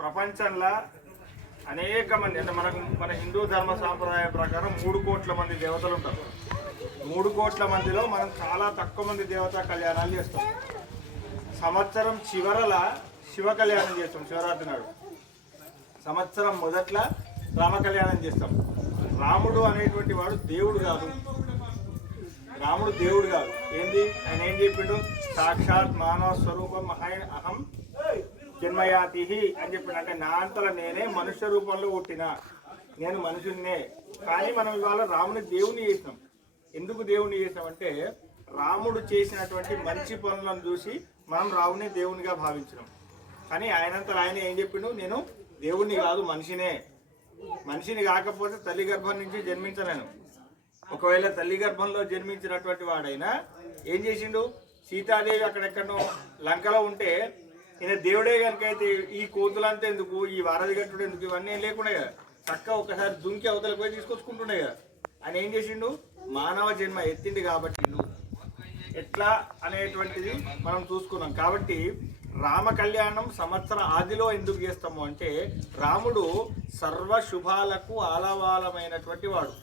ప్రపంచంలో అనేక మంది అంటే మన హిందూ ధర్మ సాంప్రదాయ ప్రకారం 3 కోట్ల మంది దేవతలు ఉంటారు. 3 కోట్ల మందిలో మనం చాలా తక్కువ మంది దేవతా కళ్యాణాలు చేస్తాం. సంవత్సరం చివరల శివ కళ్యాణం చేస్తాం శివరాత్రి నాడు. సంవత్సరం మొదట్లో రామ కళ్యాణం చేస్తాం. రాముడు అనేటువంటి వాడు దేవుడు కాదు. రాముడు దేవుడు కాదు. ఏంది ఆయన ఏం చెప్పిండు? సాక్షాత్ మానవ స్వరూపం అహం జన్మయాతి అని చెప్పిండు. అంటే నా అంతలో నేనే మనుష్య రూపంలో పుట్టిన, నేను మనుషున్నే. కానీ మనం ఇవాళ రాముని దేవుని చేసినాం. ఎందుకు దేవుని చేసామంటే రాముడు చేసినటువంటి మంచి పనులను చూసి మనం రాముని దేవునిగా భావించినాం. కానీ ఆయనంతలో ఆయన ఏం చెప్పిండు? నేను దేవుణ్ణి కాదు, మనిషినే. మనిషిని కాకపోతే తల్లి గర్భం నుంచి జన్మించలేను. ఒకవేళ తల్లి గర్భంలో జన్మించినటువంటి వాడైనా ఏం చేసిండు? సీతాదేవి అక్కడెక్కడో లంకలో ఉంటే ఈయన దేవుడే కనుకైతే ఈ కోతులంతా ఎందుకు, ఈ వారధి గట్టుడు ఎందుకు, ఇవన్నీ ఏం లేకుండా కదా చక్క ఒకసారి దుంకి అవతలకు పోయి తీసుకొచ్చుకుంటుండే కదా. ఆయన ఏం చేసిండు? మానవ జన్మ ఎత్తింది కాబట్టి ఎట్లా అనేటువంటిది మనం చూసుకున్నాం. కాబట్టి రామ కళ్యాణం సంవత్సర ఆదిలో ఎందుకు చేస్తాము అంటే రాముడు సర్వ శుభాలకు ఆలవాలమైనటువంటి వాడు.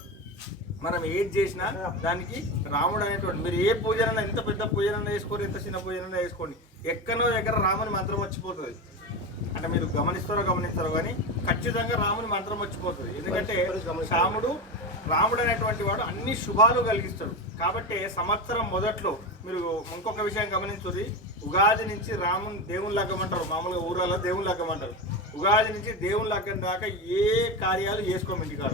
మనం ఏది చేసినా దానికి రాముడు అనేటువంటి, మీరు ఏ పూజనైనా ఎంత పెద్ద పూజనైనా వేసుకోండి, ఎంత చిన్న పూజనైనా వేసుకోండి, ఎక్కడో దగ్గర రాముని మంత్రం వచ్చిపోతుంది. అంటే మీరు గమనిస్తారో కానీ ఖచ్చితంగా రాముని మంత్రం వచ్చిపోతుంది. ఎందుకంటే రాముడు అనేటువంటి వాడు అన్ని శుభాలు కలిగిస్తాడు. కాబట్టి సంవత్సరం మొదట్లో మీరు ఇంకొక విషయం గమనించుర్రి. ఉగాది నుంచి రాముని దేవుని లగ్గమంటారు. మామూలుగా ఊర్లలో దేవుని లగ్గమంటారు. ఉగాది నుంచి దేవుని లగ్గం దాకా ఏ కార్యాలు చేసుకోము. ఇంటికాడ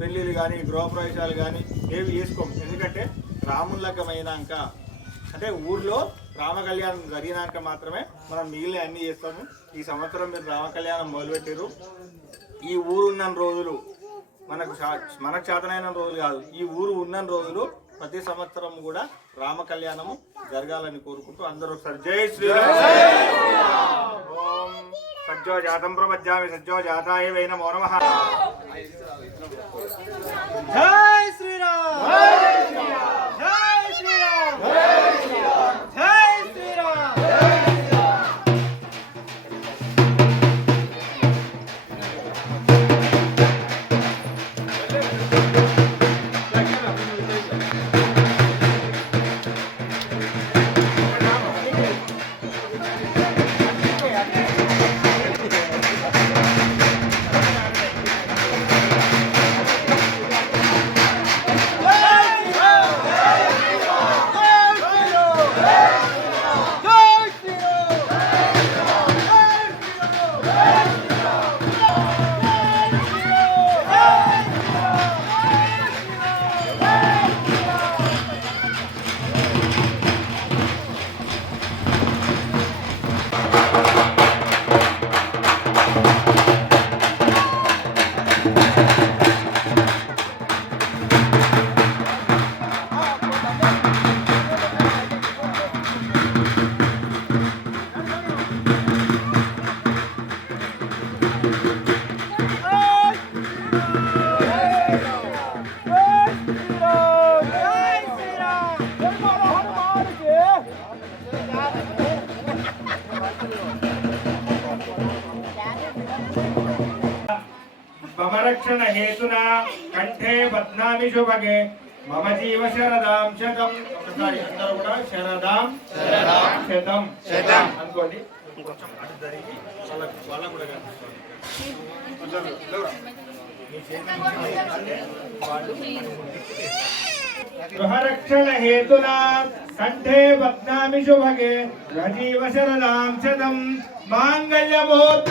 పెళ్ళిళ్ళు కానీ గృహప్రవేశాలు కానీ ఏవి చేసుకోము. ఎందుకంటే రాముని లగ్గమైనాక అంటే ఊర్లో రామ కళ్యాణం జరిగినాక మాత్రమే మనం మిగిలిన అన్నీ చేస్తాము. ఈ సంవత్సరం మీరు రామ కళ్యాణం మొదలుపెట్టారు. ఈ ఊరు ఉన్న రోజులు మనకు చేతనైన రోజులు కాదు, ఈ ఊరు ఉన్న రోజులు ప్రతి సంవత్సరం కూడా రామ కళ్యాణము జరగాలని కోరుకుంటూ అందరూ ఒకసారి జై శ్రీరామ్. ఓం సజ్జో జాతం ప్రపద్యామి సజ్జో జాతాయ వై నమో నమః. జై శ్రీరామ్. జై శ్రీరామ్. జై శ్రీరామ్. జై శ్రీరామ్. జై శ్రీరామ్. మమరక్షణ హేతునా కంఠే బధ్నామి శుభగే మమ జీవ శరదాం శతం. ఒకసారి అందరూ కూడా శరదాం శతం శతం అనుకోండి. కొంచెం అటు జరిగి వాళ్ళ కూడా గృహరక్షణ హేతునా కంఠే బధ్నామి శుభగే జీవ శరదాం శతం. మాంగళ్య ముహూర్త